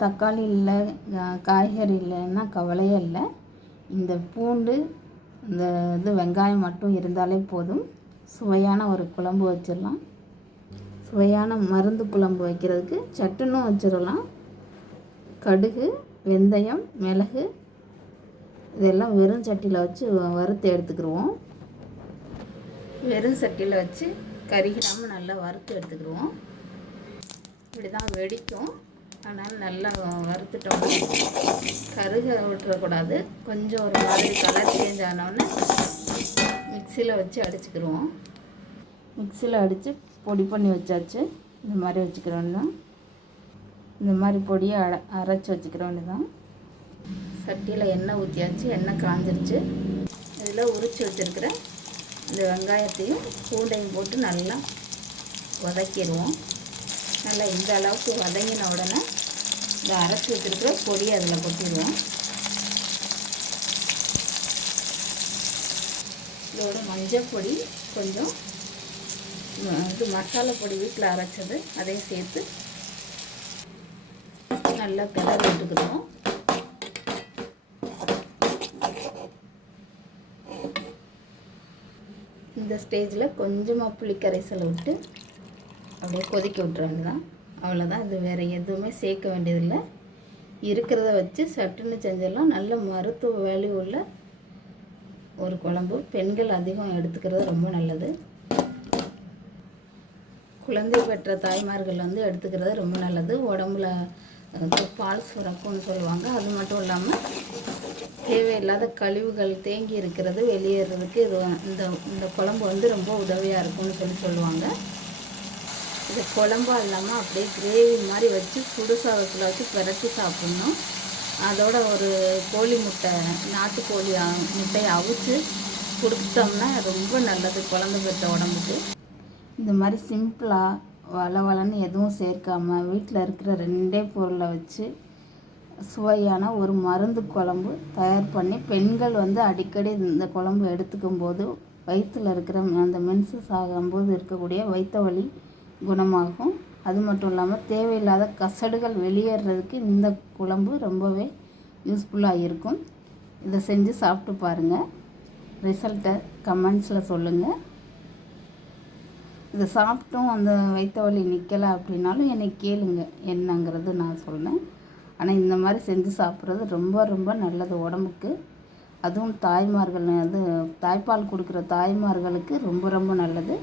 தக்காளி இல்லை, காய்கறி இல்லைன்னா கவலையே இல்லை. இந்த பூண்டு, இந்த வெங்காயம் மட்டும் இருந்தாலே போதும், சுவையான ஒரு குழம்பு வச்சிடலாம். சுவையான மருந்து குழம்பு வைக்கிறதுக்கு சட்டுன்னு வச்சிடலாம். கடுகு, வெந்தயம், மிளகு இதெல்லாம் வெறும் சட்டியில் வச்சு வறுத்து எடுத்துக்கிடுவோம். வெறும் சட்டியில் வச்சு கருகிடாமல் நல்லா வறுத்து எடுத்துக்கிடுவோம். இப்படி தான் வெடிக்கும். அதனால் நல்லா வறுத்துட்டோம்னா கருக விட்டுறக்கூடாது. கொஞ்சம் ஒரு மாதிரி கலர் சேஞ்ச் ஆனோடனே மிக்சியில் வச்சு அடிச்சுக்கிடுவோம். மிக்சியில் அடித்து பொடி பண்ணி வச்சாச்சு. இந்த மாதிரி வச்சுக்கிற வேண்டியதான். இந்த மாதிரி பொடியை அரைச்சி வச்சுக்கிற வேண்டியதான். சட்டியில் எண்ணெய் ஊற்றியாச்சு. எண்ணெய் காஞ்சிருச்சு. இதில் உரித்து வச்சுருக்கிற இந்த வெங்காயத்தையும் பூண்டையும் போட்டு நல்லா வதக்கிடுவோம். நல்லா இந்த அளவுக்கு வதங்கின உடனே இந்த அரைச்சி வச்சுருக்கிற பொடியை அதில் கொட்டிடுவோம். இதோட மஞ்சள் பொடி, கொஞ்சம் இது மசாலா பொடி வீட்டில் அரைச்சது அதையும் சேர்த்து நல்லா கிளறி விட்டுக்கிறோம். இந்த ஸ்டேஜில் கொஞ்சமாக புளிக்கரைசல் விட்டு அப்படியே கொதிக்க விட்டுற வேண்டியதான். அவ்வளோதான். இது வேறு எதுவுமே சேர்க்க வேண்டியதில்லை. இருக்கிறத வச்சு சட்டுன்னு செஞ்சிடலாம். நல்ல மருத்துவ வேல்யூ உள்ள ஒரு குழம்பு. பெண்கள் அதிகம் எடுத்துக்கிறது ரொம்ப நல்லது. குழந்தை பெற்ற தாய்மார்கள் எடுத்துக்கிறது ரொம்ப நல்லது. உடம்புல பால் சுரக்கும்னு சொல்லுவாங்க. அது மட்டும் இல்லாமல் தேவையில்லாத கழிவுகள் தேங்கி இருக்கிறது வெளியேறதுக்கு இது இந்த குழம்பு ரொம்ப உதவியாக இருக்கும்னு சொல்லுவாங்க. இது குழம்பா இல்லாமல் அப்படியே கிரேவி மாதிரி வச்சு சுடு சாதத்தில் வச்சு பிரட்டி சாப்பிட்ணும். அதோட ஒரு கோழி முட்டை, நாட்டுக்கோழி முட்டையை அவிச்சு கொடுத்தோம்னா ரொம்ப நல்லது குழந்தை பெற்ற உடம்புக்கு. இந்த மாதிரி சிம்பிளாக வளவளன்னு எதுவும் சேர்க்காமல் வீட்டில் இருக்கிற 2 பொருளை வச்சு சுவையான ஒரு மருந்து குழம்பு தயார் பண்ணி பெண்கள் அடிக்கடி இந்த குழம்பு எடுத்துக்கும் போது வயிற்றில் இருக்கிற அந்த மென்சஸ் ஆகும்போது இருக்கக்கூடிய வயிற்று வலி குணமாகும். அது மட்டும் இல்லாமல் தேவையில்லாத கசடுகள் வெளியேறதுக்கு இந்த குழம்பு ரொம்பவே யூஸ்ஃபுல்லாக இருக்கும். இதை செஞ்சு சாப்பிட்டு பாருங்கள். ரிசல்ட்டை கமெண்ட்ஸில் சொல்லுங்கள். இதை சாப்பிட்டும் அந்த வயிற்று வலி நிற்கலை அப்படின்னாலும் என்னை கேளுங்க, என்னங்கிறது நான் சொல்கிறேன். ஆனால் இந்த மாதிரி செஞ்சு சாப்பிட்றது ரொம்ப ரொம்ப நல்லது உடம்புக்கு. அதுவும் தாய்மார்கள் தாய்ப்பால் கொடுக்குற தாய்மார்களுக்கு ரொம்ப ரொம்ப நல்லது.